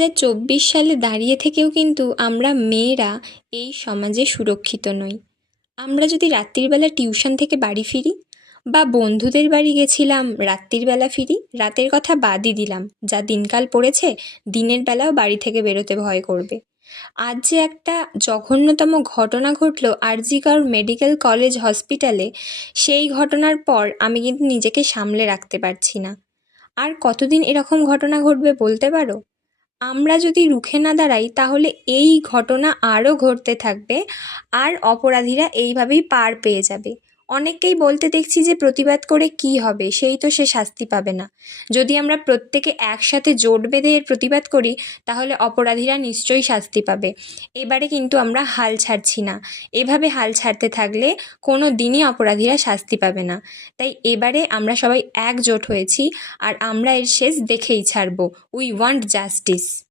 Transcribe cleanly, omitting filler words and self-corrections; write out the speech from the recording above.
2024 সালে দাঁড়িয়ে থেকেও কিন্তু আমরা মেয়েরা এই সমাজে সুরক্ষিত নই। আমরা যদি রাত্রিবেলা টিউশন থেকে বাড়ি ফিরি বা বন্ধুদের বাড়ি গেছিলাম রাত্রির বেলা ফিরি, রাতের কথা বাদই দিলাম, যা দিনকাল পড়েছে দিনের বেলাও বাড়ি থেকে বেরোতে ভয় করবে। আজ যে একটা জঘন্যতম ঘটনা ঘটলো আরজিকর মেডিকেল কলেজ হসপিটালে, সেই ঘটনার পর আমি কিন্তু নিজেকে সামলে রাখতে পারছি না। আর কতদিন এরকম ঘটনা ঘটবে বলতে পারো? আমরা যদি রুখে না দাঁড়াই তাহলে এই ঘটনা আরও ঘটতে থাকবে, আর অপরাধীরা এইভাবেই পার পেয়ে যাবে। অনেককেই বলতে দেখছি যে প্রতিবাদ করে কী হবে, সেই তো সে শাস্তি পাবে না। যদি আমরা প্রত্যেকে একসাথে জোট বেঁধে এর প্রতিবাদ করি তাহলে অপরাধীরা নিশ্চয়ই শাস্তি পাবে। এবারে কিন্তু আমরা হাল ছাড়ছি না। এভাবে হাল ছাড়তে থাকলে কোনো দিনই অপরাধীরা শাস্তি পাবে না। তাই এবারে আমরা সবাই একজোট হয়েছি, আর আমরা এর শেষ দেখেই ছাড়ব। We want justice.